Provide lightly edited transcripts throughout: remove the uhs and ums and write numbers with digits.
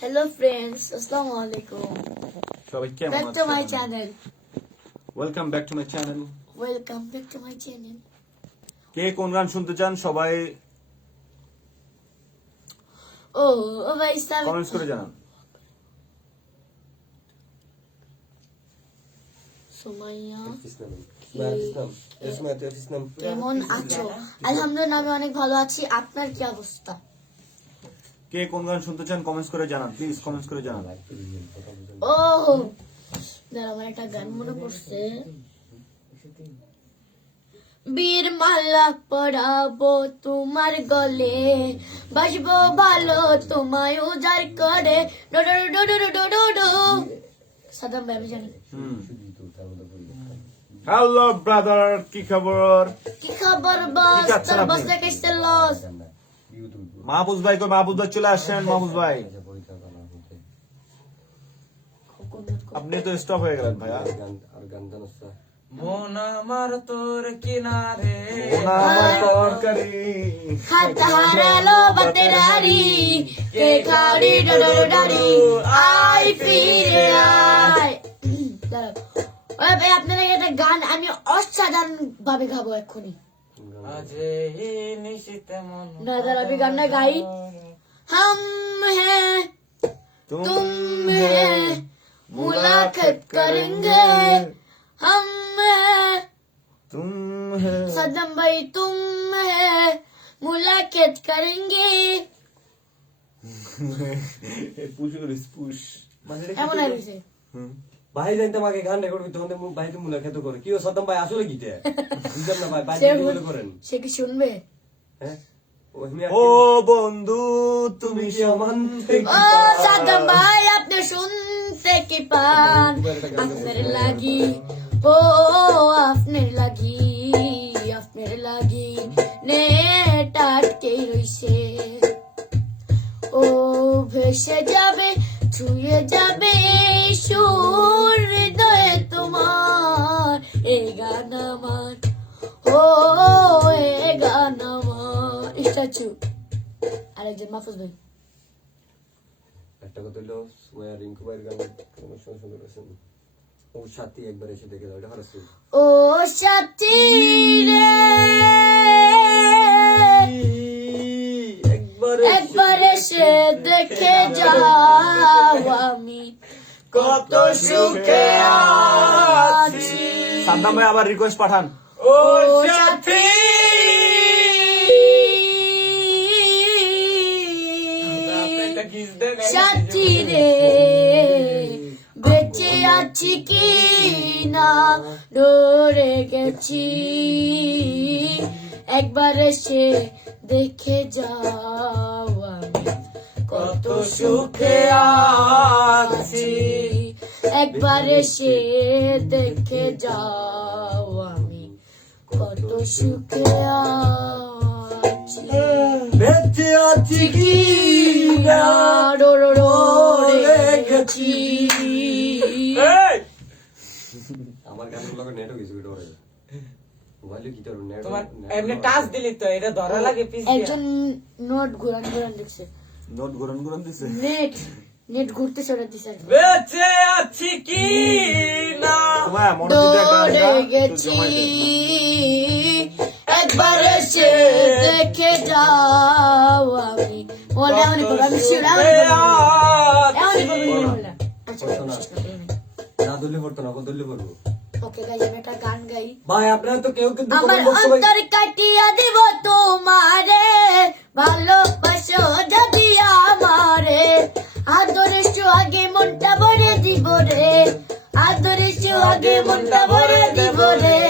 Hello friends, Assalamu alaikum. সবাই কেমন Back to my আছেন? channel. Welcome back to my channel. Welcome back to my channel. কে কোন গান শুনতে চান সবাই Oh ভাই স্যার কমেন্টস করে জানান। সুমাইয়া কেমন কেমন আছো? আলহামদুলিল্লাহ আমি অনেক ভালো আছি। আপনার কি অবস্থা? কে কোন গান শুনতে চান কমেন্টস করে জানান, প্লিজ কমেন্টস করে জানান। ও দাঁড়া, আমার একটা গান মনে পড়ছে। বীর মালা পরাবো তোমার গলে, বাসবো ভালো তোমায় উজাড় করে। সাদাম ভাই আমি জানি। হ্যালো ব্রাদার, কি খবর? কি খবর বস? কি খাচ্ছেন তোর আপনি? বস লেগেছে লস। মাহবুজ ভাই কই? মাহবুজ ভাই চলে আসেন। মাহবুজ ভাই আপনি তো স্টপ হয়ে গেলেন ভাইয়া। মন আমার তোর কিনারে ওনা আমার তরকারি হাত হারালো বাতেরারি, কে খাড়ি ডডডারি, আই ফিরে আয়। দাঁড়াও। ওই ভাই আপনারা একটা গান আমি অসাধারণ ভাবে গাবো এক্ষুনি। আজে নিশিতে মন না দাঁড়া, আমি গানটা গাই। हम हैं तुम हैं मुलाकात करेंगे, हम हैं तुम है सदम भाई तुम हैं मुलाकात करेंगे। পুশ করিস পুশ। এমন হয়েছে। ভাই জানতে আমাকে গান রেকর্ড করতে হতে ভাই তো মুলাকাত করে কি ও সদম ভাই আসলে গিতে বুঝলাম না ভাই ভাই সে কি বল- করেন সে কি শুনবে? হ্যাঁ ও বন্ধু তুমি কি সমান্তে ও সাদম ভাই আপনি শুনতে কি পান? আপনার লাগি ও আপনার লাগি নেট আটকে রইছে। ও ভেসে যাবে ছুঁয়ে যাবে সুর হৃদয়ে তোমার। এই গান আমার, ও এই গান আমার। স্ট্যাচু আরেকজন মাহফুজ ভাই। একটা কথা হলো সোয়া রিঙ্কু ভাইয়ের গান কোন সময় শুনতে পাচ্ছেন ও সাথী একবার এসে দেখে দাও এটা ভালো ছিল ও সাথী রে একবার এসে দেখে যাও আমি কত সুখে আছি। সাদ্দাম ভাই আবার রিকোয়েস্ট পাঠান। ও ও সাথী এটা কিস দে সাথী রে বেঁচে আছি কি না ডরে গেছি, একবার এসে দেখে যাও আমি কত সুখে আছি। একবার এসে দেখে যাও আমি কত সুখে আছি। বেঁচে আছি কি না ডরে গেছি। আমার গানের লগে নেটও কিছু ভিডিও হয় মোবাইলে কি তোর নেট তোমার এমনি টাচ দিলি তো এটা ধরা লাগে পিস একজন নোট ঘুরান দেখছে। নোট গরম গরম দিছে। নেট ঘুরতে সরে দিছে। বেঁচে আছি কি না তোমার মনে দিতে একটা ডরে গান গেছি, একবার এসে দেখে যাও আমি। ওলা অনেক বড়, আমি শিওর না দলে পড়তো না দলে পড়বো ওকে গাই, আমি একটা গান গাই। ভাই আপনারা তো কেউ কিন্তু আমার অন্তর কাটিয়া দিব তোমারে, ভালোবাসো যদি আমারে। আদরের আগে মনটা ভরে দিব রে, আদরের আগে মনটা ভরে দিব রে।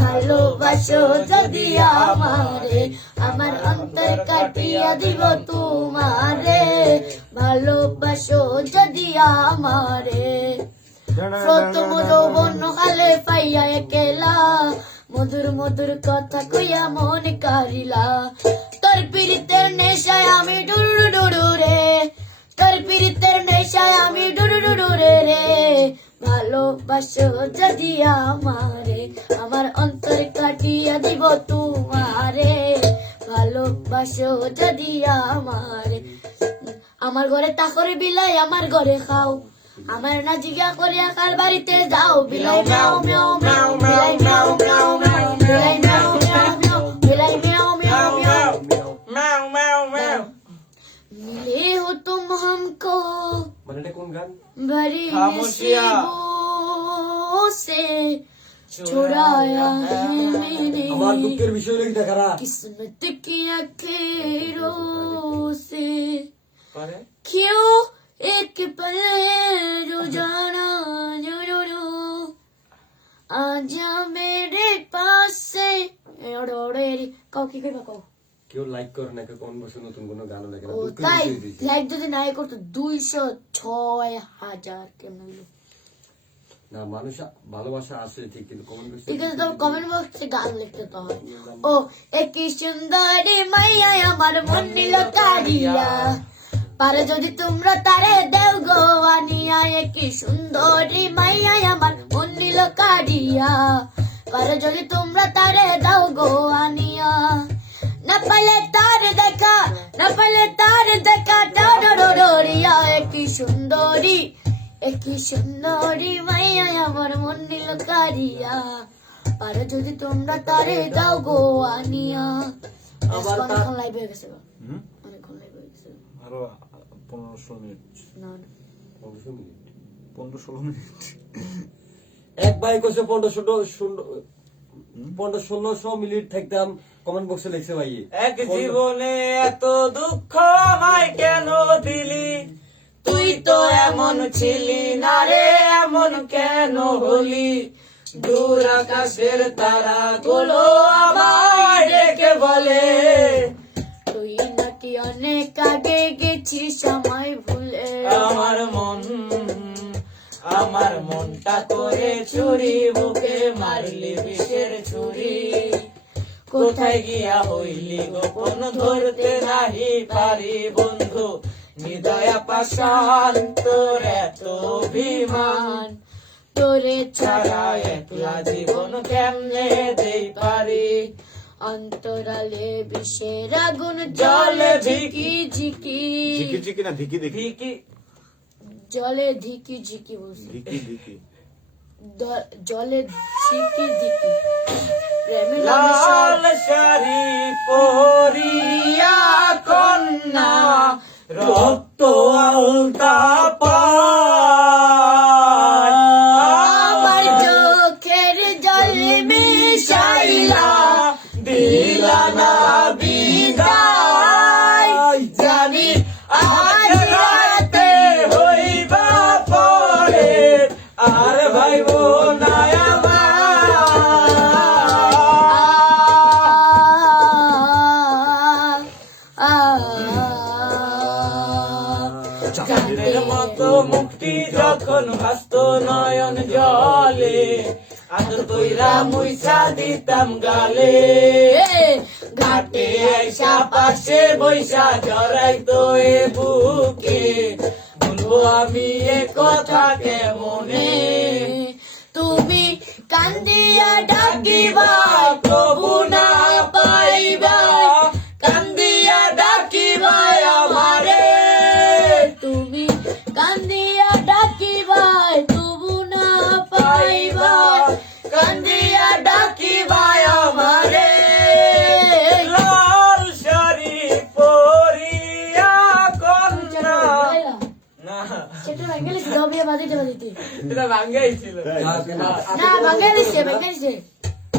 ভালোবাসো যদি আমারে, আমার অন্তর কাটিয়া দিব তোমারে, ভালোবাসো যদি আমারে। প্রথম যৌবন কালে পাইয়া একলা, মধুর মধুর কথা কইয়া মন কারিলা। তোর পীড়িতের নেশায় আমি ডুরু ডুরু রে, তোর পীড়িতের নেশায় আমি ডুরু ডুরু রে। ভালোবাসো যদি আমারে, আমার অন্তর কাটিয়া দিব তোমারে, ভালোবাসো যদি আমারে। আমার ঘরে তা করে বিলাই, আমার ঘরে খাও। আমার না জিজ্ঞা করে কার বাড়িতে যাও, বিলাই ম্যাও ম্যাও ম্যাও, বিলাই ম্যাও ম্যাও ম্যাও, বিলাই ম্যাও ম্যাও ম্যাও, বিলাই ম্যাও ম্যাও ম্যাও। ম্যাও ম্যাও ম্যাও। मिले हो तुम हमको মানে এটা কোন গান? बड़ी खामोशियाँ। नसीबों से छुड़ाया है मैंने আমার দুঃখের বিষয় লিখ দেখারা। किस्मत की अखीरों से। পরে क्यों एक पल जो जाना जो जो जो आजा मेरे पास से কাউ কি কইবা কও কেউ লাইক করে না, কেউ কোন বছর নতুন কোনো গানও লেখে না, ও দুঃখের তাই বিষয় দিয়েছে। লাইক যদি নাই করতো 206,000 কেমন হইলো? না, মানুষ ভালোবাসা আসে ঠিক, কিন্তু কমেন্ট বক্সে ঠিক আছে, তো কমেন্ট বক্সে গান লিখতে তো হয়। ও এক সুন্দরী মাইয়া আমার মন নিল কারিয়া, পারে যদি তোমরা তারে দেও গো আনিয়া। এক সুন্দরী মাইয়া আমার মন নিল কারিয়া, পারে যদি তোমরা তারে দাও গো আনিয়া। না পাইলে তার দেখা, না পাইলে তার দেখা ডরিয়া। এক সুন্দরী মাইয়া আমার মন নিল কারিয়া, পারে যদি তোমরা তারে দাও গো আনিয়া। আবার তা- অনেকক্ষণ লাইভ হয়ে গেছে গো, হুম? অনেকক্ষণ লাইভ হয়ে গেছে। আরো 15-16 মিনিট, না না 15-16 মিনিট। এক ভাই কইছে 15-16 মিনিট থাকতাম, কমেন্ট বক্সে লিখছে ভাই। এক জীবনে এত দুঃখ আমায় কেন দিলি, তুই তো এমন ছিলি না রে, এমন কেন হলি। দূর আকাশের তারা গুলো আমায় ডেকে বলে, তুই নাকি অনেক আগে গেছিস আমায় ভুলে। আমার মনটা করে চুরি, বুকে মারলি বিষের ছুরি। কোথায় গিয়া হইলি গোপন, ধরতে নাহি পারি বন্ধু। হৃদয়া পাষাণ তোর এত অভিমান, তোরে ছাড়া একলা জীবন কেমনে দেই পারি। অন্তরালে বিষের আগুন জলে জলে ঝিকি ঝিকি, ঝিকি ঝিকি না ধিকি ধিকি, ঠিকই জলে ধিকি ঝিকি বলছি, ধিকি ধিকি। জলে ঝিকি ঝিকি। প্রেমে লাল শাড়ি পরিয়া কন্যা, রক্ত আলতা পায়। আমার চোখের জল মিশাইলা দিলা না বিদায়, জানি আজ রাতে হইবা পরে, আর ভাইব না চাঁদের মতো মুক্তি যখন ভাসত নয়ন জলে, আদর কইরা মুইসা দিতাম গালে। ঘাটে আইসা পাশে বৈশা জড়াইতো এ বুকে, বলবো আমি এ কথা কেমনে। তুমি কান্দিয়া ডাকিবা প্রভু না পাইবা, কান্দিয়া ডাকিবা আমারে। তুমি কান্দিয়া ডাকিবা তবু না পাইবা, কান্দিয়া ডাকিবা আমারে। লাল শাড়ি পরিয়া কন্যা, না সেটা বাঙালি ছিল, বিয়ে বাজিতে বাজিতে এটা বাঙ্গাই ছিল। না বাঙালি সে বাঙালি সে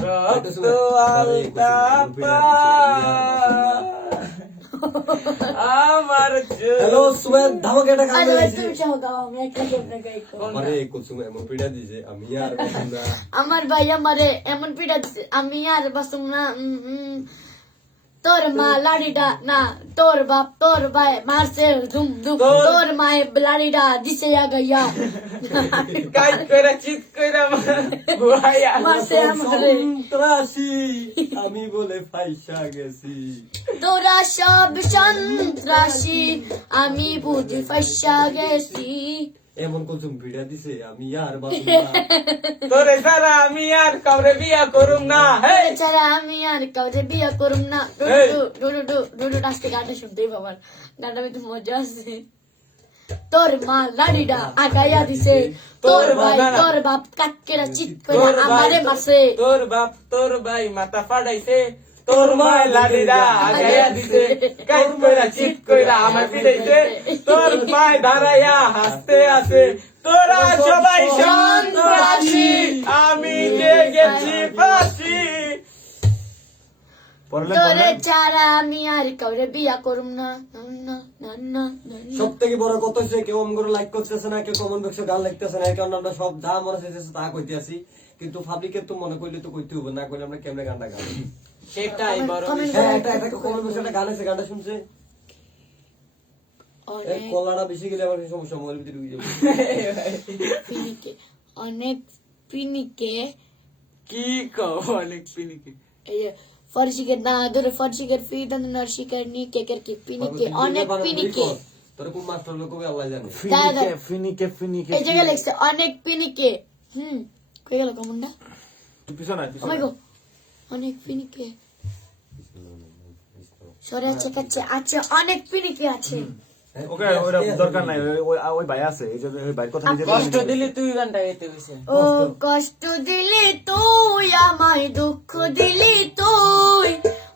রক্ত আলতা পায়, আমার হ্যালো সুমেন, ধামাকে একটা গান আরে গাইছি। তুমি চাও গাও, আমি একটা কেমনে গাই কো। আমারে কুলসুম এমন পিড়া দিছে, আমি আর বন্ধুরা আমার ভাই আমারে এমন পিটা দিছে, আমি আর বাসুম না। তোর মা লাড়িটা না, তোর বাপ তোর ভাই মারছে ধুম ধুম, তোর মায়ে লাড়িটা দিছে আগাইয়া কাজ করে চিৎ করে ভুয়াইয়া মারছে আমারে। সন্ত্রাসী আমি বলে ফাইসা গেছি। তোরা সব সন্ত্রাসী, আমি বুঝি ফাইসা গেছি। এমন কুলসুম পিড়া দিছে, আমি আর বন্ধুরা তোরে সারা আমি আর কাউরে বিয়া করুম না। হে এছাড়া আমি আর কাউকে বিয়ে করুম না। এই। ডুডু আজকে গানটা শুনতেই বাবার গানটা কিন্তু মজা আছে। তোর মা লাড়িটা আগাইয়া দিছে, তোর ভাই তোর বাপ কাটকেরা চিৎ করে আমারে মারছে। তোর ভাই মাথা ফাড়াইছে, তোর মা লাড়িরা আগাইয়া দিছে, কাট কইরা চিট কইরা আমার পিটাইছে, তোর ভাই দাঁড়াইয়া হাসতে আছে, তোরা সবাই সন্ত্রাসী, আমি যে গেছি ফাঁসি। পড়লে তোরে ছাড়া আমি আর কাউরে বিয়া করুম না, না না না না না। সব থেকে বড় কথা হচ্ছে কেউ আমগুলো লাইক করতেছে না, কেউ কমেন্ট বক্সে গান লিখতেছে না, এই কারণে আমরা সব যা মনে চাইতেছে তা কইতে আছি, কিন্তু পাবলিকের তো মনে করলে তো কইতে হবে, না করলে আমরা কেমনে গানটা গাবো? সেটাই বড় Comment বিষয়। হ্যাঁ, একটা কমেন্ট বক্সে একটা গান আছে, গানটা শুনছে? এই অনেক কলাটা বেশি গেলে আমার কি সমস্যা, মোবাইল ভিতরে ঢুকে যাবে। পিনিকে, অনেক পিনিকে, কি কও অনেক পিনিকে? এই যে ফরশিকের না ধরে ফরশিকের ফিদান নরশিকের নি কেকের কি পিনিকে, অনেক পিনিকে। তোর কোন মাস্টার লোক হবে আল্লাহ জানে। ফিনিকে ফিনিকে ফিনিকে এই জায়গায় লিখছে অনেক পিনিকে। কই গেল কমনটা? তুই পিছনে ও মাই গড, অনেক পিনিকে। সরে আছে কাছে আছে, অনেক পিনিকে আছে। ওকে ওইটা দরকার নাই, ওই ভাই আছে, এই যে ওই ভাইয়ের কথা নিজে কষ্ট দিলে তুই গানটা গাইতে হইছে। ও কষ্ট দিলি তুই আমায়, দুঃখ দিলি তুই,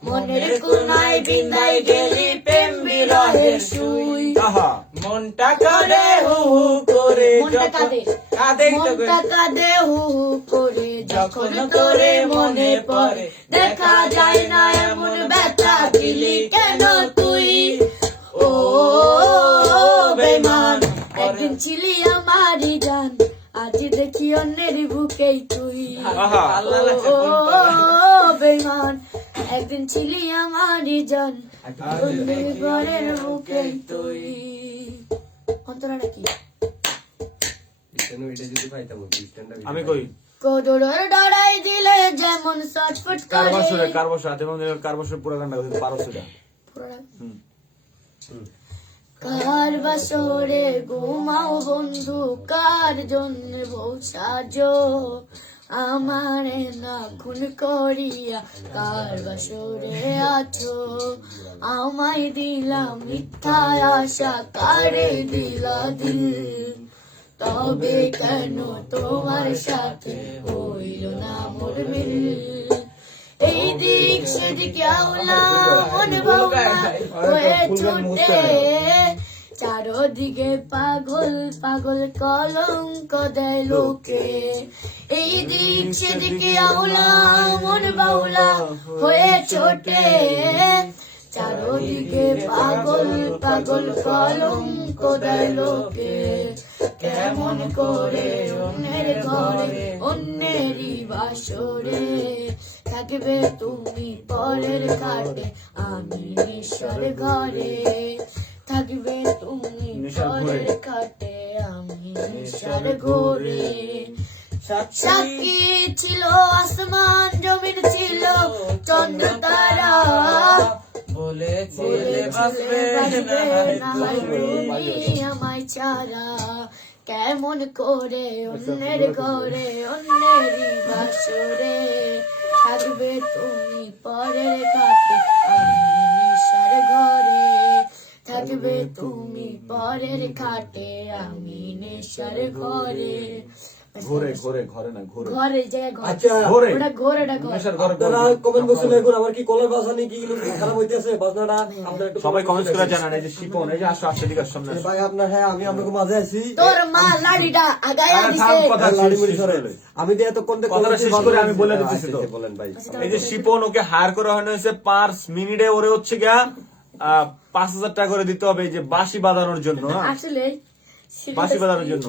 মনের কোনায় বিন্দাই গেলি প্রেম বিরহের সুই। আহা মনটা কাঁদে হু হু করে, মনটা যখন কাঁদে, কাঁদে তো মনটা কাঁদে হু হু করে, যখন তোরে মনে পড়ে, দেখা যায় না এমন ব্যথা দিলি কেন তুই। ও বেমান, একদিন ছিলি আমারই জান, আজ দেখি অন্যের বুকেই তুই। আহা। আল্লাহ লাগছে ও কোন পাগল। বেমান, একদিন ছিলি আমারই জান, অন্যের ঘরের বুকেই তুই। অন্তরাটা কি? কেন এটা যদি পাইতাম আমি কই কোদরের ডরাই দিলে যেমন ছটফট কার করে। বছরে হাতে মনে কার বছরে পুরো গানটা গাইতে পারো সেটা। হুম। কার বাসরে ঘুমাও বন্ধু, কার জন্য বউ সাজো, আমারে না খুন করিয়া কার বাসরে আছো, আমায় দিলা মিথ্যা আশা, কারে দিলা দিল, তবে কেন তোমার সাথে হইল না মোর মিল। এই দিক সেদিকে আওলা মন ভাবনা হয়ে ছুটে, চারদিকে পাগল পাগল কলঙ্ক দেয় লোকে। এই দিক সেদিকে আওলা মন বাউলা হয়ে ছোটে, চারদিকে পাগল পাগল কলঙ্ক দেয় লোকে। কেমন করে অন্যের ঘরে অন্যেরই বাসরে, থাকবে তুমি পরের খাটে আমি নিঃস্বর ঘরে, থাকবে তুমি পরের খাটে আমি নিঃস্বর ঘরে। সাক্ষী ছিল আসমান জমিন ছিল চন্দ্র তারা, বলেছিলে বাসবে না হয় তুমি আমায় ছাড়া। কেমন করে অন্যের ঘরে অন্যেরই বাসরে, থাকবে তুমি পরের কাটে আমি নিঃস্বর ঘরে, থাকবে তুমি পরের খাটে আমি নেশার ঘরে। ঘরে ঘরে ঘরে না ঘরে ঘরে জায়গায় ঘর। আচ্ছা ঘরে ওটা ঘর, এটা ঘর। নেশার ঘরে আপনারা কমেন্ট বক্সে লিখুন আমার কি কলার বাজা নেই, কি খারাপ হইতেছে বাজনাটা আপনারা একটু সবাই কমেন্ট করে জানান। এই যে শিপন, এই যে আসো আসো দিকে সামনে আসো। ভাই আপনার, হ্যাঁ আমি আপনাকে মাঝে আছি। তোর মা লাড়িটা আগায়া আরে দিছে। থাম, কথা লাড়ি শেষ মুড়ি সরে। করে। আমি যে এতক্ষণ ধরে কথাটা শেষ করে আমি বলে দিতেছি তো। আচ্ছা, বলেন ভাই। এই যে শিপন, ওকে হায়ার করা হয়েছে পার মিনিটে, ওরে হচ্ছে গিয়া 5,000 টাকা করে দিতে হবে এই যে বাঁশি বাজানোর জন্য, হ্যাঁ? আসলে বাঁশি বাজানোর জন্য।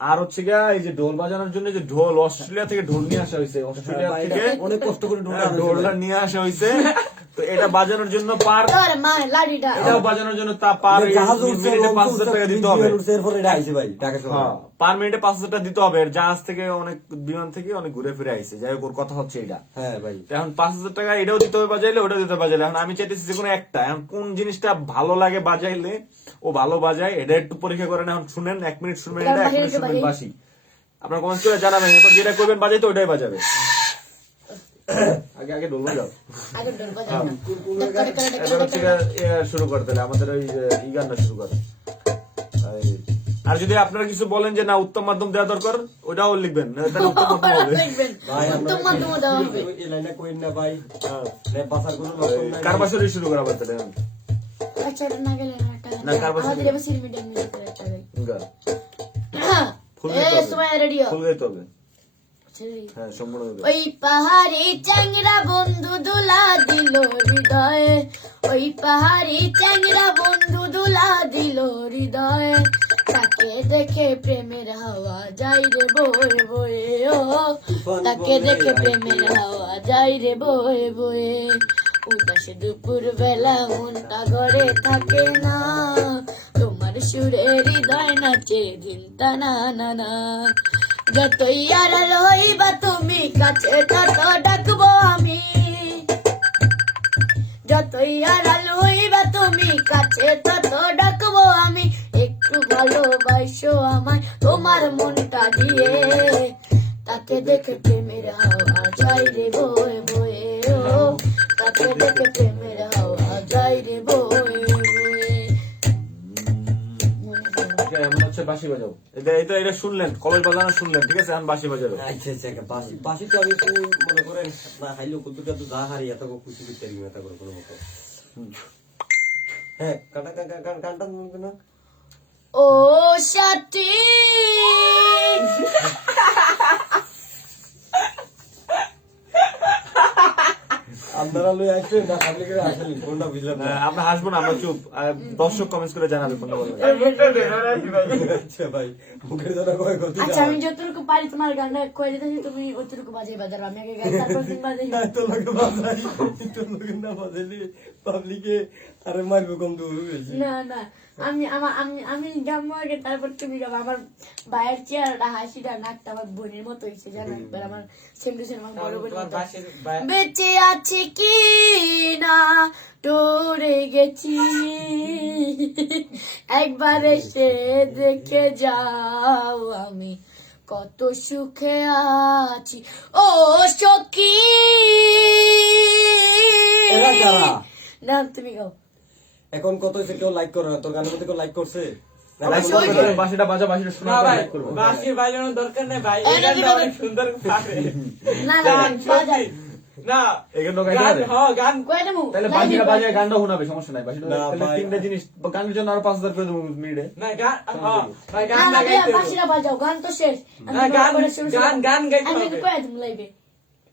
আর হচ্ছে গিয়া এই যে ঢোল বাজানোর জন্য, যে ঢোল অস্ট্রেলিয়া থেকে ঢোল নিয়ে আসা হয়েছে, অস্ট্রেলিয়া ভাই, থেকে অনেক কষ্ট করে ঢোল হ্যাঁ, আনা হয়েছে ঢোলটা ভাই। নিয়ে আসা হয়েছে। তো এটা বাজানোর জন্য পার, তোর মা লাড়িটা এটাও বাজানোর জন্য তা পার জাহাজ উঠছে, মিনিটে লঞ্চ 5,000 টাকা দিতে হবে। উঠছে, এরপরে এটা আইছে ভাই টাকা সহ। হ্যাঁ, পার মিনিটে 5,000 টাকা দিতে হবে। জাহাজ থেকে অনেক, বিমান থেকে অনেক ঘুরে ফিরে আইছে। যাই হোক, ওর কথা হচ্ছে এটা। হ্যাঁ ভাই, তো এখন 5,000 টাকা এটাও দিতে হবে বাজাইলে, ওটাও দিতে হবে বাজাইলে। এখন আমি চাইতেছি যে কোনো একটা, এখন কোন জিনিসটা ভালো লাগে বাজাইলে ও ভালো বাজায়, এটা একটু পরীক্ষা করেন। এখন শুনেন, 1 মিনিট শুনবেন এটা, 1 মিনিট শুনবেন বাসি। আপনার কমেন্ট করে জানাবেন, এরপর যেটা করবেন বাজাইতে ওটাই বাজাবে। আগে আগে ঢোল বাজাও। আগে ডোল বাজাও না। এবার হচ্ছে গিয়ে শুরু করতে হবে আমাদের ওই ই গানটা শুরু করে। আর যদি আপনারা কিছু বলেন যে না উত্তম মাধ্যম দেওয়া দরকার, ওটাও লিখবেন, তাহলে উত্তম মাধ্যম হবে। দেখবেন ভাই আমরা উত্তম মাধ্যমে দেওয়া হবে। এই লাইনটা কইন না ভাই, নে বাসার কোনো লক্ষণ নাই। কার পাশে শুরু করা বাচ্চা দেন আচ্ছা এটা না গেলে একটা না, কার পাশে আমাদের দিবে? এবার সিনেমেটিক মিউজিক একটা গাই। ফুল গাইতে হবে। সময় রেডিও। ফুল গাইতে হবে, হ্যাঁ সম্পূর্ণ গাইতে হবে। ওই পাহাড়ি চ্যাংরা বন্ধু দুলা দিল হৃদয়ে, ওই পাহাড়ি চ্যাংরা বন্ধু দুলা দিল হৃদয়ে, তাকে দেখে প্রেমের হাওয়া যাই রে বয়ে বয়ে, ও তাকে দেখে প্রেমের হাওয়া যাই রে বয়ে বয়ে, উদাস দুপুর বেলা মনটা ঘরে থাকে না, তোমার সুরে হৃদয় নাচে ধিনতা না না না, যতই আড়াল হইবা তুমি কাছে তত ডাকবো আমি, যতই আড়াল হইবা তুমি কাছে তত ডাকবো আমি, একটু ভালোবাসো আমায় তোমার মনটা দিয়ে, তাকে দেখে প্রেমের হাওয়া যাই রে বয়ে বয়ে, ও তাকে দেখে প্রেমের হাওয়া যাই রে বয়ে বয়ে। এমন হচ্ছে বাঁশি বাজাও, এটা শুনলেন, কলেজ বাজানো শুনলেন, ঠিক আছে, এখন বাঁশি বাজাবো। আচ্ছা আচ্ছা, বাসি বাসি তো আমি তো মনে করেন না খাইলেও কতটা তো যা হারি এত খুশি করতে পারি এটা করে কোনো মতো। হ্যাঁ গানটা শুনবে না? ও সাথী আপনারা লই আসবেন না পাবলিকের আসেন কোনটা বুঝলাম না। আমরা হাসবো না, আমরা চুপ। দর্শক কমেন্টস করে জানাবে কোনটা বলবেন। আচ্ছা ভাই মুখের জন্য কয় গতি আচ্ছা আমি যতটুকু পারি তোমার গানটা কয়ে দিতেছি, তুমি অতটুকু বাজিয়ে বাজারো, আমি আগে গান তারপর তুমি বাজাই। না তো লোকে বাজাই তো লোকে না বাজাইলে পাবলিকে আরে মারবে কম তো বেশি। না না আমি গাবো আগে তারপর তুমি গাবো। আমার ভাইয়ের চেহারাটা হাসিটা নাকটা আমার বোনের মতো হয়েছে জানো, একবার আমার সেম টু সেম আমার বড় বোনের মতো। বেঁচে আছি কি না টরে গেছি, একবার এসে দেখে যাও আমি কত সুখে আছি, ও সখী। এরা কারা? না তুমি গাও। এখন কত হয়েছে কেউ লাইক করে না, তোর গানের মধ্যে কেউ লাইক করছে? না, লাইক like করবে, বাঁশিটা বাজা, বাঁশিটা শোনা, না ভাই, লাইক করবে। বাঁশি বাজানোর দরকার নেই ভাই, এই এই নাকি গানটা বাজা- অনেক সুন্দর পারে। না না গান বাজাই সত্যি। না এখানে গাইতে গান, পারে? হ্যাঁ গান কয়টা মুখ তাহলে বাঁশিটা বাজায় গানটা শোনাবে, সমস্যা নাই। বাঁশিটা না, তাহলে ভাই। তিনটা জিনিস, গানের জন্য আরো 5000 করে দেবো মিনিটে। না গান, হ্যাঁ ভাই না গান না গাইতে হবে। বাঁশিটা বাজাও, গান তো শেষ। আমি না, গান- পরে শুরু গান- গান গাইতে আমি হবে। কিন্তু কয়ে তুমি লাইভে,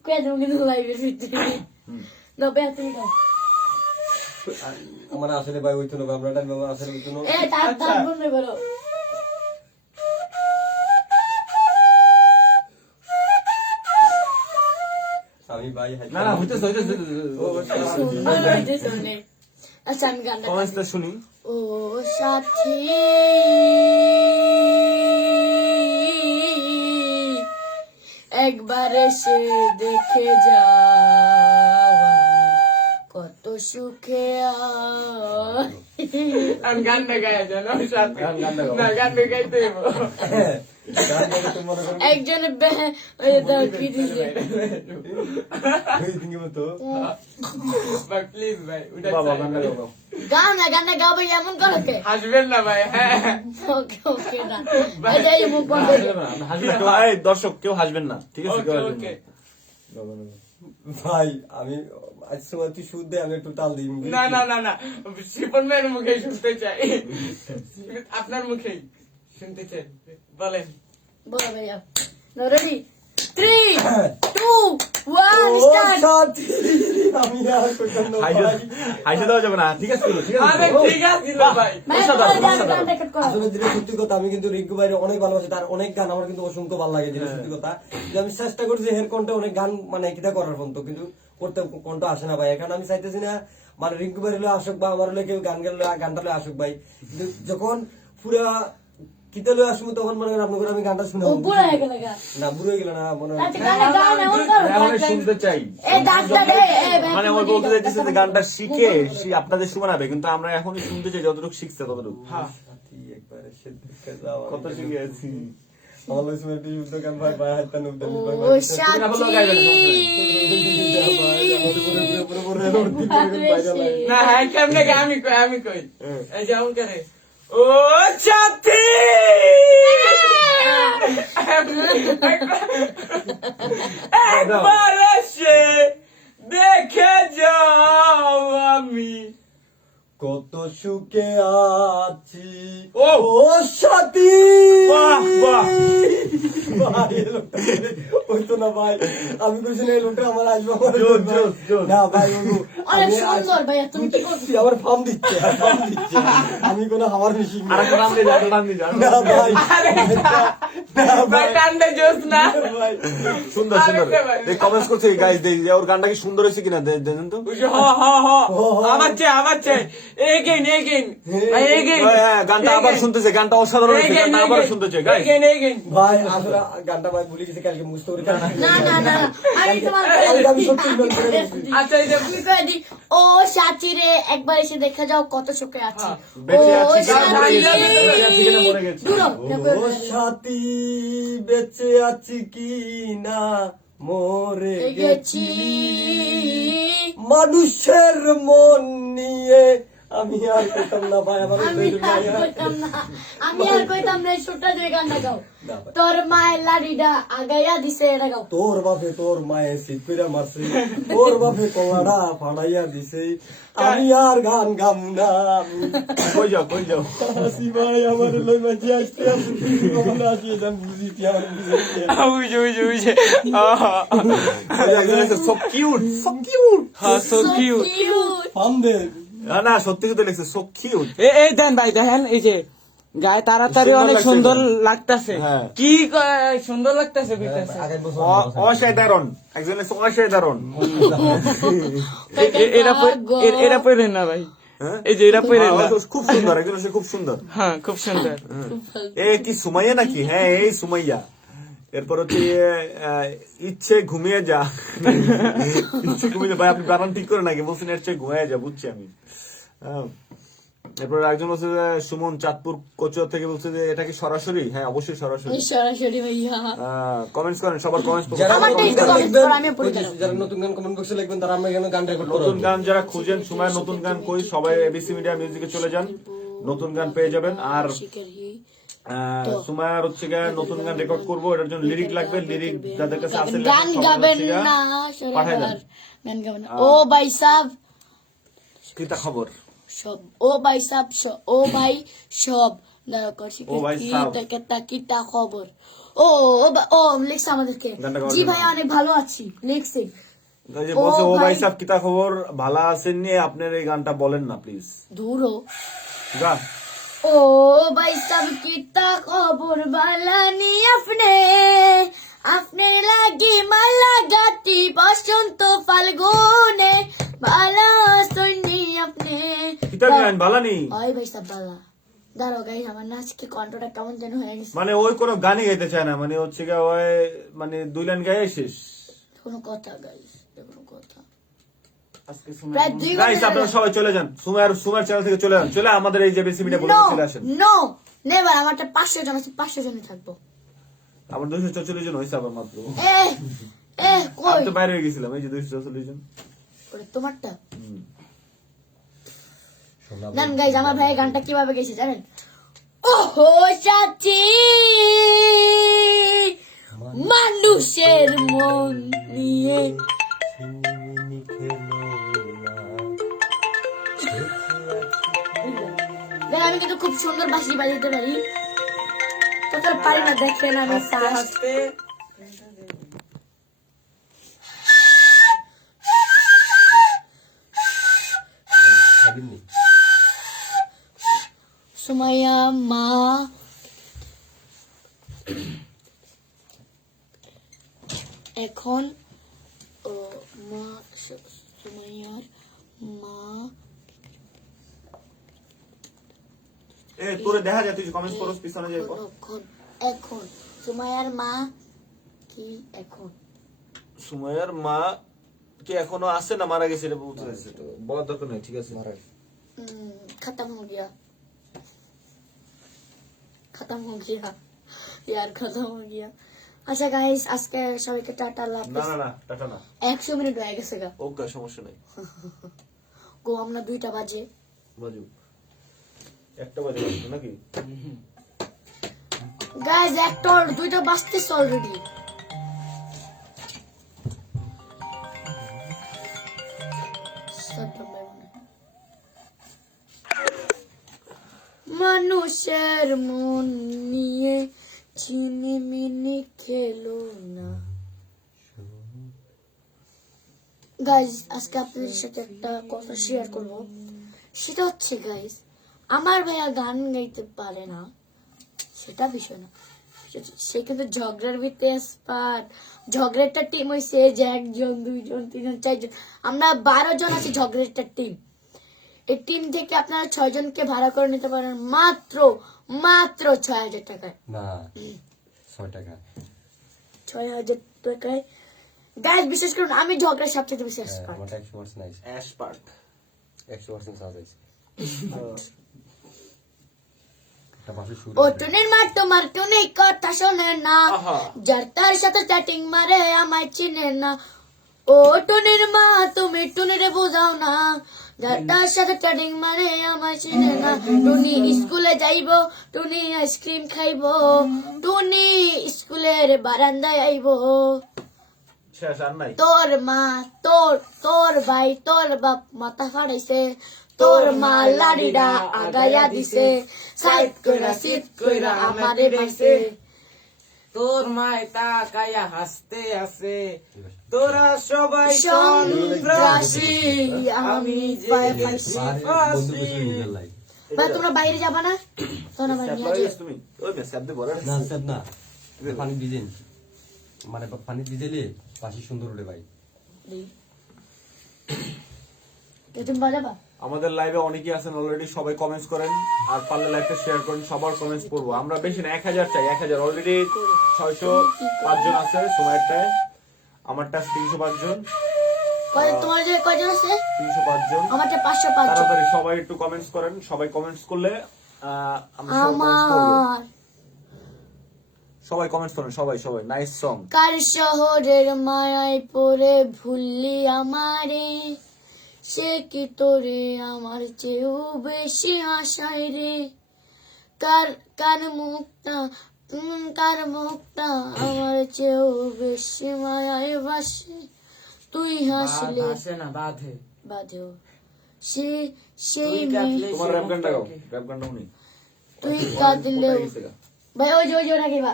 কয়ে তুমি কিন্তু লাইভে ফিরতে না বে তুমি গাও। আমার আসলে ভাই ওইতো না, আমরা টাইম আমার আসলে ওইতো না। এ তার আচ্ছা। তার বন্ধ করো। আমি ভাই না না হইতেছে হইতেছে। সুন্দর হইতে শুনে। আচ্ছা আমি গানটা কমেন্টসটা শুনি। ও সাথী একবার এসে দেখে যাও আমি কত সুখে আমি গানটা গাইয়া জানো সাথে। গানটা গাও। না গানটা গাইতে হবে। গান গাইতে তো মনে করেন একজন ওই দাও কি দিছে ওই দিকে মতো ভাই প্লিজ ভাই ওটা বাবা চাই। গানটা গাও। গানটা গাও ভাই এমন করো কে? হাসবেন না ভাই, হ্যাঁ ওকে ওকে না এই যে মুখ বন্ধ করে। হাসবেন না, এই দর্শক কেউ হাসবেন না, ঠিক আছে, কেউ ওকে হাসবেন ওকে। না। ভাই আমি আজ সময় তুই সুদ দে, আমি একটু তাল দিই। না না না না, শিপন ভাইয়ের মুখে শুনতে চাই, আপনার মুখেই শুনতে চাই, বলেন। বলো ভাইয়া রেডি 3 2 1 ও স্টার্ট। সাথী, আমি আর কইতাম না ভাই। হাসি দেওয়া যাবে না, ঠিক আছে, ঠিক আরে আছে। ঠিক আছে ভাই। গানটা কাট করো। আসলে যেটা সত্যি কথা, আমি কিন্তু রিঙ্কু ভাইয়ের অনেক ভালোবাসি, তার অনেক গান আমার কিন্তু অসংখ্য ভালো লাগে, যেটা সত্যি কথা। যে আমি চেষ্টা করছি হের কণ্ঠে অনেক গান মানে কিটা করার ফোন, কিন্তু করতে কণ্ঠ আসে না ভাই। এখন আমি চাইতেছি না মানে রিঙ্কু ভাই হলে আসুক বা আমার হলে কেউ গান গেলে গানটা হলে আসুক ভাই, কিন্তু যখন পুরা কিতা লয়ে আসবো তখন মনে করেন আপনার আমি গানটা শুনে ও বুড়া হয়ে গেল গা। না বুড়ো হয়ে গেল না মনে হয়। আচ্ছা গান এমন করো। এখন শুনতে চাই, এই ডাকটা দে মানে আমি বলতে চাইতেছি যে গানটা শিখে আপনাদের শোনাবে, কিন্তু আমরা এখনই শুনতে চাই যতটুকু শিখছে ততটুকু। সাথী একবার এসে দেখে যাও, কত শিখে আছি। আমার লইছে একটু যুদ্ধ গান ভাই ভাই হাতটা নুব ও ভাই সাথী না হ্যাঁ কেমনে গে আমি কই এই যেমন করে ও সাথী একবার এসে দেখে যাও আমি কত সুখে আছি ও! ও সাথী বাহ, বাহ। ভাই, এই লোকটা ওই তো না ভাই, আমি কইছি না এই লোকটা আমার আসবে আমার জোর, জোর, জোর। না ভাই ওগো, অনেক আমি সুন্দর ভাইয়া, তুমি কি করছো? তুই আমার ফার্ম দিচ্ছে আমি কোনো হাওয়ার মিশিং আর একটা নাম দিয়ে যা, একটা নাম দিয়ে যা। না ভাই না ভাই ভাই টান্ডে জোস না ভাই সুন্দর সুন্দর আরেকটা ভাই। এই কমেন্টস করছে গাইস দেখি ওর গানটা কি সুন্দর হয়েছে কিনা দেখেন তো আমার চাই এগেইন ভাই এগেইন হ্যাঁ, গানটা আবার শুনতেছে, গানটা অসাধারণ হয়েছে, গানটা আবার শুনতেছে গাইস। এগেইন ভাই আসলে গানটা ভাই ভুলে গেছি কালকে মুছতে ওর গান না না না আমি তোমার আমি সত্যি বলতে পেরেছি। আচ্ছা এই যে তুমি কয়ে দি, ও সাচি রে একবার এসে দেখে যাও কত সুখে আছি। বেঁচে ও আছি কিনা মরে সাথী, গেছি, বেঁচে আছি কিনা মরে গেছি। দূর হও, ও সাথী বেঁচে আছি কি না মরে গেছি। গেছি মানুষের মন নিয়ে আমি আর কইতাম না ভাই আমার আমি আর কইতাম না, আমি আর কইতাম না, ছোট্ট যে গানটা গাও। তোর মায়ের লাড়িটা আগাইয়া দিছে, এটা গাও। তোর বাপে তোর মায়ে সিপিরা মারছে তোর বাপে কলাড়া ফাড়াইয়া দিছে আমি আর গান গাম না কই যাও কই যাও আসি ভাই আমার লই মাঝে আসতে আসি কখন আসি জান বুঝিছি আমার বুঝিছি বুঝে সো কিউট সো কিউট হ্যাঁ সো So কিউট cute. ফাম দে না না সত্যি কথা লিখছে সো কিউট এই দেন ভাই দেখেন এই যে গায়ে তাড়াতাড়ি সুন্দর অনেক লাগছে সুন্দর তো। লাগতাছে হ্যাঁ। কি সুন্দর লাগতাছে কইতাছে আগামী বছর অসাধারণ একজন লিখছে অসাধারণ এরা পড়ে না ভাই হ্যাঁ? এই যে এরা পড়ে না খুব সুন্দর একজন লিখছে খুব সুন্দর হ্যাঁ খুব সুন্দর এ কি সুমাইয়া নাকি হ্যাঁ এই সুমাইয়া এরপর হচ্ছে ইচ্ছে ঘুমিয়ে যা ইচ্ছে ঘুমিয়ে যা ভাই আপনি বানান ঠিক করে নাকি বলছেন এর চেয়ে ঘুমিয়ে যা বুঝছি আমি হ্যাঁ। এরপর একজন বলছে যে সুমন চাঁদপুর কোচুয়া থেকে বলছে যে এটা কি সরাসরি হ্যাঁ অবশ্যই সরাসরি সরাসরি ভাইয়া। কমেন্টস করেন সবার কমেন্টস যারা আমারটা একটু নতুন গান comment লিখবেন, করো, আমিও পড়ে গেলাম। যারা নতুন গান কমেন্ট বক্সে লিখবেন তারা আমরা এখানে গান রেকর্ড করব নতুন গান যারা খুঁজেন সুমায়ের নতুন গান কই সবাই এবিসি মিডিয়া মিউজিকে চলে যান নতুন গান পেয়ে যাবেন আর সুমায়ার হচ্ছে গিয়ে নতুন গান রেকর্ড করবো এটার জন্য লিরিক লাগবে লিরিক যাদের কাছে আছে গান গাবেন না, পাঠাই দেন গান গাবেন না। ও ভাই সাব কিতা খবর সব, ও ভাই সাব ও ভাই সব ও ভাই সাব। কিতা খবর। ও ও লিখছে আমাদেরকে, গানটা গাওয়ার জি জন্য। ভাই অনেক ভালো আছি, লিখছে। এই যে বলছে ও ও ভাই ভাই। সাহেব কিতা খবর ভালো আছেন নিয়ে আপনার এই গানটা বলেন না প্লিজ দূরও গা ও ভাই সাব কিতা খবর বালানি আপনি আপনি লাগি মালা গাতি বসন্ত ফাল্গুনে ভালো শুনি আপনি। কিতা গান বালানি ওই ভাই সাব বালা দাঁড়াও গাইস, আমার না আজকে কণ্ঠটা কেমন যেন হয়ে গেছে। মানে ওই কোনো গানই গাইতে চায় না মানে হচ্ছে গিয়ে ওই মানে 2 লাইন গায়ে শেষ কোনো কথা গাইস, কোনো কথা। আজকে প্রায় 2 গাইস ঘন্টা আপনারা সবাই চলে যান সুমার চ্যানেল থেকে চলে যান চলে আমাদের এই যে বেসি মিডিয়া বলে নো চলে আসেন নো নেভার, আমারটা 500 জন আছে, 500 জনই থাকবো। আমার 244 জন হয়েছে আবার মাত্র এ এ আমি কই তো বাইরে হয়ে গেছিলাম এই যে 244 জন ওরে তোমারটা জান গাইস, আমার ভাই গানটা কিভাবে গেছে জানেন? ওহো সাচি মানুষের মন নিয়ে গান আমি কিন্তু খুব সুন্দর বাঁশি বাজাতে পারি, তো তোর পারি না, দেখেন আমি ফার্স্ট। হাসতে সুমাইয়া মা এখন ও মা সুমাইয়ার মা এ তোরে দেখা যায় তুই কমেন্টস করস পিছনে যাই পর এখন এখন সুমাইয়ার মা কি এখন সুমাইয়ার মা কি এখনো আছে না মারা গেছে এটা বলতে চাইছে তো বলার দরকার নেই ঠিক আছে खत्म हो गया खत्म हो गया यार खत्म हो गया। আচ্ছা গাইস আজকে সবাইকে টাটা আল্লাহ না হাফেজ। না না টাটা না 100 মিনিট হয়ে গেছে গা, ওকে সমস্যা নাই গো আমরা 2টা বাজে। বাজু একটা বাজে বাজবে নাকি গাইজ একটা দুইটা বাজতেছে অলরেডি। মানুষের মন নিয়ে চিনিমিনি খেলো না। গাইজ আজকে আপনাদের সাথে একটা কথা শেয়ার করব, সেটা হচ্ছে গাইজ আমার ভাইয়া গান গাইতে পারে না, সেটা বিষয় না, সে কিন্তু ঝগড়ার ভিতরে এক্সপার্ট। ঝগড়ার একটা টিম হয়েছে যে 1 জন 2 জন 3 জন 4 জন, আমরা 12 জন আছি ঝগড়ার একটা টিম। এই টিম থেকে আপনারা 6 জনকে ভাড়া করে নিতে পারেন মাত্র 6,000 টাকায়। না 6 টাকা 6,000 টাকায় গাইজ, বিশেষ করুন আমি ঝগড়ার সবচেয়ে বেশি এক্সপার্ট। আমার 100% নাইস, অ্যাশপার্ট 100% সাজ আছে। এটা বাসু শুরু ও টুনির মা তোমার টুনি কথা শোনে না, আহা। যার তার সাথে চ্যাটিং মারে আমায় চিনে না। ও টুনির মা তুমি টুনিরে বোঝাও না, যার তার সাথে চ্যাটিং মারে আমায় চিনে না। টুনি স্কুলে যাইবো, টুনি আইসক্রিম খাইবো, টুনি স্কুলের বারান্দায় আইবো। শেষ আর নাই। তোর মা তোর ভাই তোর বাপ মাথা ফাড়াইছে, তোর মা লাড়িডা আগায়া দিছে, সাইড কইরা সিট কইরা আমারে বাইছে। তোর মায় তাকায়া হাসতে আছে, তোরা সবাই সন্ত্রাসী, আমি যে ভয় গেছি পাইছি। বন্ধু ফাঁসি। বসে নিজের লাই। ভাই তোমরা বাইরে যাবা না? তোমরা বাইরে নিয়ে যাও। তুমি ওই মেয়ে শব্দ বলে না স্যার না, এটা পানি ভিজেন, মানে পানি ভিজেলে বাসি সুন্দর ওঠে ভাই। তুমি বাজাবা? আমাদের লাইভে অনেকেই আছেন অলরেডি, সবাই কমেন্টস করেন আর পারলে লাইভটা শেয়ার করেন, সবার কমেন্টস পড়বো। আমরা বেশি না 1000 চাই, 1000 অলরেডি 605 জন আছে সময়েরটায়, আমারটা 305 জন, তোমার যে কয়জন আছে? 305 জন। আমারটা 505 জন। তাড়াতাড়ি সবাই একটু কমেন্টস করেন, সবাই কমেন্টস করলে আমরা সবাই comments করবো। আমার সবাই কমেন্টস করেন, সবাই সবাই নাইস সং। কার শহরের মায়ায় পড়ে ভুললি আমারে, সে কি তোরে আমার চেয়েও বেশি আশায় রে। কার মুখটা আমার চেয়েও বেশি মায়ায় বাসে, তুই হাসলে হাসে না বাঁধে, বাঁধেও সেই তুই মেয়ে। কাঁদলে তোমার সে র‍্যাপ গানটা গাও, মুখটাকে। র‍্যাপ গানটা উনি তুই কাঁদলেও কোথায় গেছে গা? ভাই ওই যে ওটা কি বা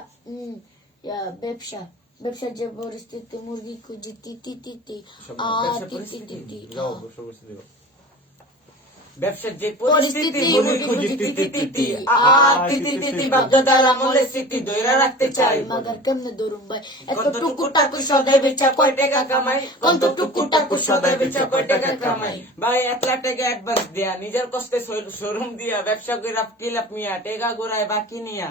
ব্যবসার যে পরিস্থিতি, মুরগি খুঁজি তি তি তি তি আ তি তি তি তি গাও, বসে বসে দিও। ব্যবসার যে পরিস্থিতি, পরিস্থিতি, মুরগি মুরগি খুঁজি খুঁজি তি তি তি তি তি তি তি বাগদাদার আমলে স্মৃতি ধইরা রাখতে চাই। মাগার কেমনে দরুম ভাই এত কত টুকু টুকু টাকু সদাই বেচা কয় টাকা কামাই, কত টুকু টাকু সদাই বেচা কয় টাকা কামাই। ভাই 1 লাখ টাকা অ্যাডভান্স দিয়া, নিজের কষ্টে শোরুম দিয়া, ব্যবসা কইরা কিলাপ মিয়া, টেকা গোড়ায় বাকি নিয়া,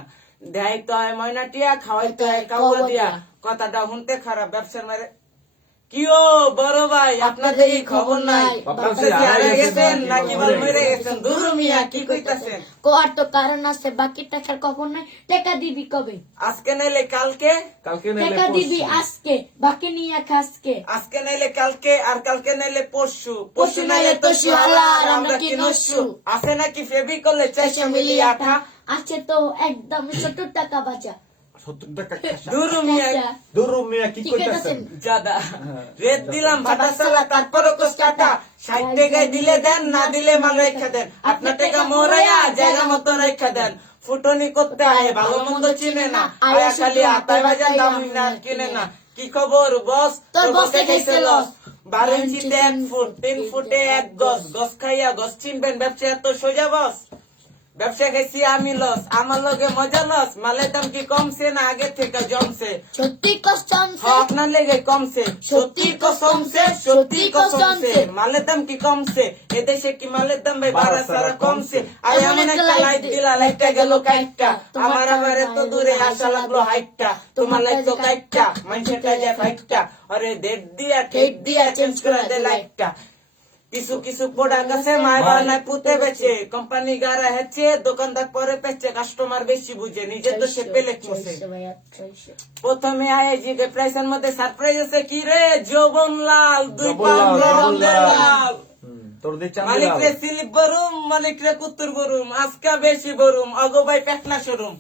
দেয় তো হয় ময়না টিয়া, খাওয়াই তো হয় কাওয়া দিয়া। কথাটা শুনতে খারাপ, ব্যবসার মারে কি ও বড় ভাই আপনাদের এই খবর নাই, বাপরে হারা গেছেন নাকি বল মরে গেছেন, দূর মিয়া কি কইতাছেন। কোয়ার তো কারণ আছে, বাকি টাকার খবর নাই, টাকা দিবি কবে? আজকে নাইলে কালকে, কালকে নাইলে টাকা দিবি পরশু। আজকে, বাকি নিয়ে খাসকে। আজকে নাইলে কালকে, আর কালকে নাইলে পরশু, পরশু নাইলে তসু হালা, আর আমরা কি নস্যু। আছে নাকি ফেবিকলে 400 মিলি আঠা, আছে তো একদম 70 টাকা বাজা। 70 টাকা খাসা। দূর মিয়া টাকা। দূরু মিয়া কি কি কইতাছেন? কইতাছেন? জাদা রেট দিলাম ভাটা সালা, তারপরে কোস কাটা, 60 টাকায় দিলে দেন, না দিলে মাল রেখা দেন, আপনার টাকা মোরাইয়া জায়গা মতো রেখা দেন। ফুটনি করতে আয় ভালো মন্দ চিনে না, আয়া খালি আতায় বাজার দাম না কিনে না। কি খবর বস, তোর বসে খাইছে লস। 12 ইঞ্চিতে 1 ফুট, 3 ফুটে 1 গজ, গজ খাইয়া গজ চিনবেন, ব্যবসা এত সোজা বস। ব্যবসা খাইছি আমি লস, আমার লগে মজা লস, মালের দাম কি কমছে না আগে থেকে জমছে, সত্যি কসম সে, আপনার লেগে কমছে, সত্যি কসমছে, সত্যি কসমছে, মালের দাম কি কমছে, এদেশে কি মালের দাম ভাই বাড়া সারা কমছে। আর এমন একটা লাইট দিলা, লাইটটা গেল কাইটটা, আমার আবার এত দূরে আসা লাগলো হাইটটা, তোমার লাইট তো কাইটটা, মানুষটা যায় ফাইটটা, আরে ডেট দিয়া ঠেট দিয়া চেঞ্জ করে দে লাইটটা। কিছু কিছু প্রোডাক্ট আছে মায় বানায় পুঁতে বেচে, কোম্পানি গাড়া হেছে, দোকানদার পরে পেছে, কাস্টমার বেশি বুঝে, নিজের তো সে পেলে খুশি। প্রথমে আইজিকে প্রাইসের মধ্যে সারপ্রাইজ আছে, কি রে যৌবন লাল, 2 পাউন্ড রঙের লাল। তোর দেখ চাঁদ মালিক রে সিলিপ বরুম, মালিক রে কুত্তুর বরুম, আজকা বেশি বরুম, অগো ভাই পেটনা শোরুম,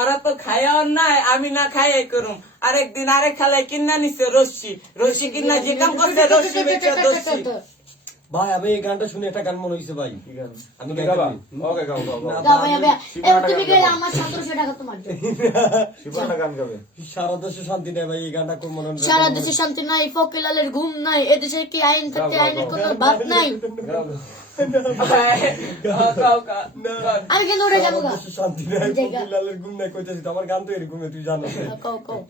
ওরা তো খাইও নাই, আমি না খাই করুম। আরেকদিন আরেক খালাই কিনা নিছে রশ্মি, রশ্মি কিনা যে কাম করছে রশ্মি বেচে দোষী। ভাই আমি এই গানটা শুনে একটা গান মনে হয়েছে ভাই, আমি তুমি গাবা? ওকে, গাও, গাও, গাও। গাও ভাইয়া ভাইয়া তুমি গেলে আমার 1700 টাকা তোমার দেব। শিবুয়াটা গান গাবে। সারা দেশে শান্তি নেই ভাই, এই গানটা খুব মনে হয়। সারা দেশে শান্তি নাই, ফকিলালের ঘুম নাই, এদেশে কি আইন থাকতে আইনের কোনো বাদ নাই। আমি কিন্তু উঠে যাবো গা। সারা দেশে শান্তি নেই, ফকিরলালের ঘুম নাই কইতেছি তো, আমার গান তো এরকম তুই জানো। কও কও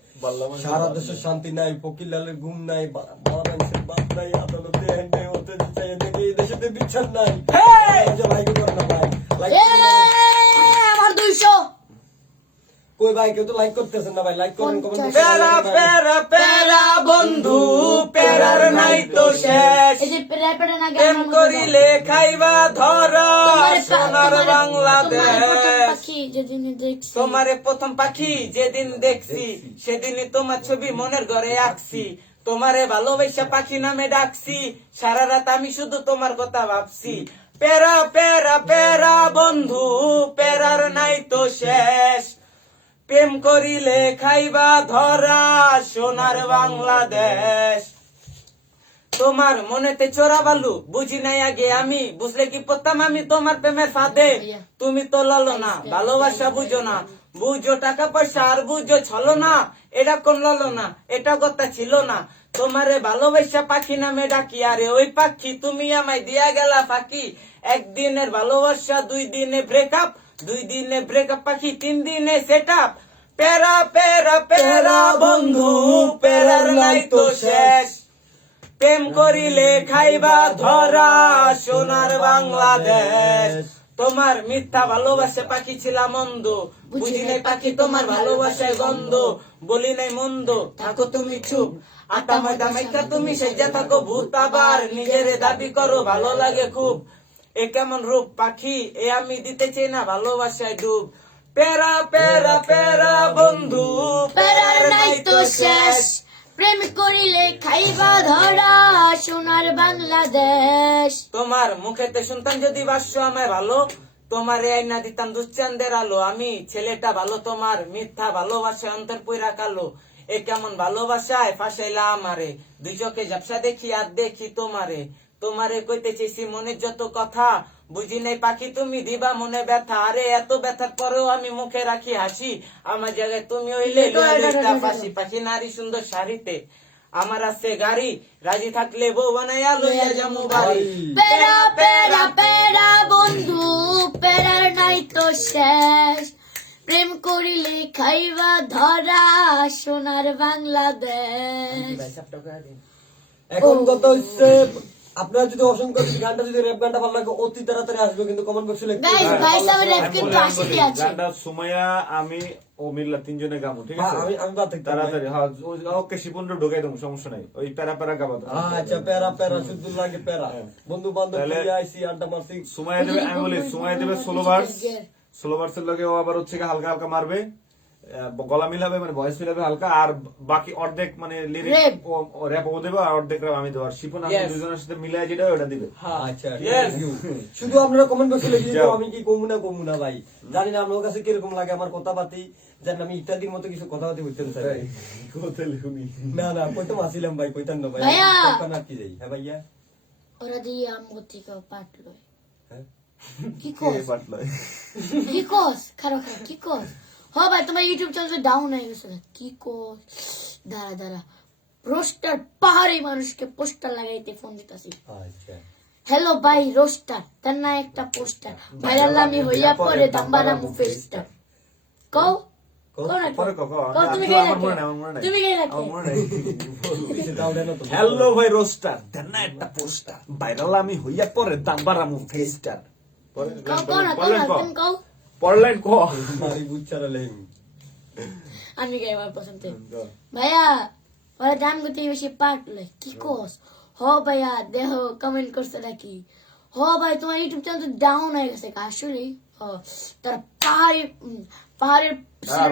সারা দেশে শান্তি নাই, ফকিরলালের ঘুম নাই, বড় মানুষের বাপ নাই, আদালতে হেঁটে হতে চাই দেখি এই দেশেতে বিচার নাই। লাইক করে না ভাই, লাইক এ আমার 200 কই ভাই কেউ তো লাইক করতেছেন না ভাই, লাইক করেন, কমেন্ট করুন। পেরা পেরা পেরা বন্ধু, পেরার নাই তো শেষ। এই যে রেপেটা না প্রেম করিলে খাইবা ধরা সোনার বাংলাদেশ। পাখি যেদিন দেখছি তোমারে প্রথম পাখি যেদিন দেখছি, সেদিনই তোমার ছবি মনের ঘরে আঁকছি। তোমারে ভালোবাসা পাখি নামে ডাকছি, সারা রাত আমি শুধু তোমার কথা ভাবছি। পেরা পেরা পেরা বন্ধু, পেরার নাই তো শেষ। প্রেম করিলে খাইবা ধরা সোনার বাংলাদেশ। তোমার মনেতে চোরা বালু বুঝি নাই আগে আমি, বুঝলে কি পড়তাম আমি তোমার প্রেমের ফাঁদে। তুমি তো ললো না, ভালোবাসা বুঝো না, বুঝো টাকা পয়সা আর বুঝো ছলো না। এটা কোন ললো না, এটা কথা ছিল না। তোমারে ভালোবাসা পাখি নামে ডাকি, আরে ওই পাখি তুমি আমায় দিয়া গেলা ফাঁকি। একদিনের ভালোবাসা 2 দিনে ব্রেকআপ, 2 দিনে ব্রেকআপ পাখি 3 দিনে সেট আপ। পেরা পেরা পেরা বন্ধু, পেরার নাই তো শেষ। প্রেম করিলে খাইবা ধরা সোনার বাংলাদেশ। তোমার মিথ্যা ভালোবাসে পাখি ছিলাম মন্দ, বুঝি নাই পাখি তোমার ভালোবাসায় গন্ধ। বলি নাই মন্দ, থাকো তুমি চুপ, আটা ময়দা মাইকা তুমি সেজা থাকো ভূত। আবার নিজেরে দাবি করো ভালো লাগে খুব। এ কেমন রূপ পাখি, এ আমি দিতে চাই না ভালোবাসায় ডুব। পেরা পেরা পেরা বন্ধু, পেরার নাই তো শেষ। প্রেম করিলে খাইবা ধরা সোনার বাংলাদেশ। তোমার মুখেতে শুনতাম যদি বাস্য আমায় ভালো, তোমার আইনা দিতাম দুশ্চান্দের আলো। আমি ছেলেটা ভালো, তোমার মিথ্যা ভালোবাসা অন্তর পুরা কালো। এ কেমন ভালোবাসায় ফাঁসাইলা আমারে, 2 চোখে ঝাপসা দেখি আর দেখি তোমারে। তোমারে কইতে চেয়েছি মনের যত কথা, বুঝি নাই পাখি তুমি দিবা মনে ব্যথা। আরে এত ব্যথার পরেও আমি মুখে রাখি হাসি, আমার জায়গায় তুমি হইলে লইতা ফাঁসি। পাখি নারী সুন্দর শাড়িতে, আমার আছে গাড়ি, রাজি থাকলে বউ বানাইয়া লইয়া যামু বাড়ি। পেরা পেরা পেরা বন্ধু, পেরার নাই তো শেষ। প্রেম করিলে খাইবা ধরা সোনার বাংলাদেশ। এখন কথা হচ্ছে, আপনারা যদি অসংখ্য যদি গানটা যদি র্যাপ গানটা ভালো লাগে অতি তাড়াতাড়ি আসবে, কিন্তু কমেন্ট বক্সে লিখতে গাইস হবে। গাইস আমি রেপ আমি কিন্তু বলি, আমি আসতে বলি, আছে। গানটা সুমাইয়া, আমি ও মিল্লা 3 জনে গামু, ঠিক আছে? আমি বাদ থাকতে তাড়াতাড়ি, হ্যাঁ, ওকে শিপনটা ঢুকাই দেবো, সমস্যা নাই। ওই প্যারা প্যারা গাবা তো। আচ্ছা, প্যারা প্যারা শুধু লাগে প্যারা, বন্ধু বান্ধব তাহলে- নিয়ে আইছি আড্ডা মারছি। সুমাইয়া দেবে, আমি বলি সুমাইয়া দেবে 16 ভার্স, 16 ভার্সের লগে ও আবার হচ্ছে গিয়ে হালকা হালকা মারবে, গলা মিলাবে, মানে ভয়েস মিলাবে হালকা, আর বাকি অর্ধেক মানে লিরিক Rap। ও র্যাপ ও দেবে, আর অর্ধেক rap আমি দেবো। আর শিপন আমি Yes. দুজনের সাথে মিলাই যেটা ওটা দিবে। আচ্ছা, Yes. thank you। শুধু আপনারা কমেন্ট বক্সে লিখে দিন যাও। আমি কি কমু না ভাই। জানি না আপনার কাছে কিরকম লাগে আমার কথাবার্তি, জানি আমি ইত্যাদির মতো কিছু কথাবার্তি বুঝতেন চাই। না না কইতাম আসিলাম ভাই, কইতাম না ভাই। ভাইয়া। কখন আর কি যাই, হ্যাঁ ভাইয়া। ওরা দিয়ে আমগো থেকে পাটলো। হ্যাঁ? কি কে কস পাটলো? কি কস খারাপ খারাপ কি কস? হ ভাই তোমার ইউটিউব চ্যানেল ডাউন হয়ে গেছে। কি কস? দাঁড়া দাঁড়া, রোস্টার পাহাড়ি মানুষকে পোস্টার লাগাইতে ফোন দিতাছি। আচ্ছা। হ্যালো ভাই রোস্টার, তার না একটা পোস্টার ভাইরাল আমি হইয়া পরে দাম্বারা মুফেস্টার। কও কও না পরে কও, কও। কও তুমি আমার গাইলা মনে নাই, আমার মনে নাই। তুমি গাইলা আমার মনে নাই। কিছু দাও না তো। হ্যালো ভাই রোস্টার, দেন না একটা পোস্টার, ভাইরাল আমি হইয়া পরে দাম্বারামু ফেস্টার। কও কও না কও না তুমি কও। পড়লেন কো? মারি বুচ্চারা লেম। আমি গাইবার পছন্দ। ভাইয়া ওরা দাম গতি বেশি পাটলে কি কস? হ ভাইয়া দেহ কমেন্ট করছে নাকি? হ ভাই তোমার ইউটিউব চ্যানেল তো ডাউন হয়ে গেছে আসলে। হ তার পাহাড়ের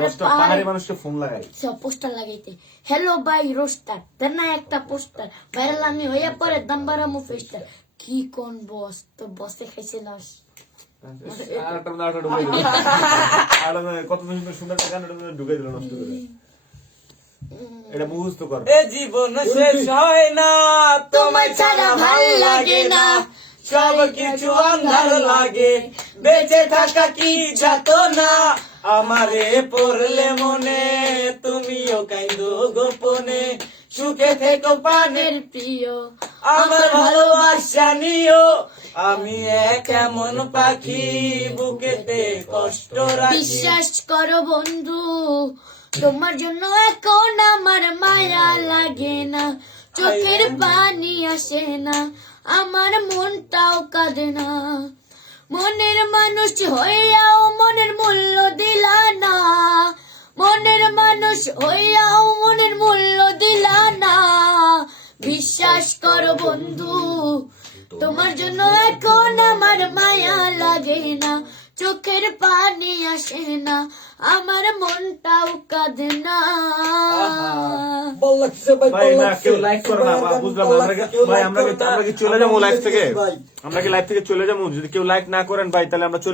রোস্টার পাহাড়ি মানুষকে ফোন লাগাই। পোস্টার লাগাইতে। হ্যালো ভাই রোস্টার, দেন না একটা পোস্টার ভাইরাল আমি হইয়া পরে দাম্বারা মুফেস্টার। কি কোন বস তো বসে খাইছে লস। আর একটা মধ্যে আটা ঢুকাই দিল। আর কত সুন্দর একটা গান ওটার মধ্যে ঢুকাই দিল নষ্ট করে। এটা মুখস্থ কর। এ জীবন শেষ হয় না, তোমায় ছাড়া ভাল লাগে না, সব কিছু অন্ধার লাগে, বেঁচে থাকা কি যাত না, আমারে পড়লে মনে, তুমিও কাইদো গোপনে, সুখে থেকো প্রাণের প্রিয় আমার ভালোবাসা নিও, আমি এক এমন পাখি, বুকেতে কষ্ট রাখি। বিশ্বাস করো বন্ধু, তোমার জন্য এখন আমার মায়া লাগে না, চোখের পানি আসে না, আমার মনটাও কাঁদে না, মনের মানুষ হইয়াও মনের মূল্য দিলা না, মনের মানুষ হইয়াও মনের মূল্য দিলা না, বিশ্বাস করো বন্ধু, তোমার জন্য এখন আমার মায়া লাগে না, চোখের পানি আসে না, আমার মনটাও কাঁদে না। ভালো লাগছে ভাই, ভাই ভালো না লাগছে। কেউ লাইক করে না, ভাই, বুঝলাম ভালো না। আমরা লাগছে, কেউ ভাই like আমরা করে না। কি চলে যাবো লাইভ থেকে? ভাই। আমরা কি লাইভ থেকে চলে যাবো? যদি কেউ লাইক না করেন ভাই তাহলে আমরা চলে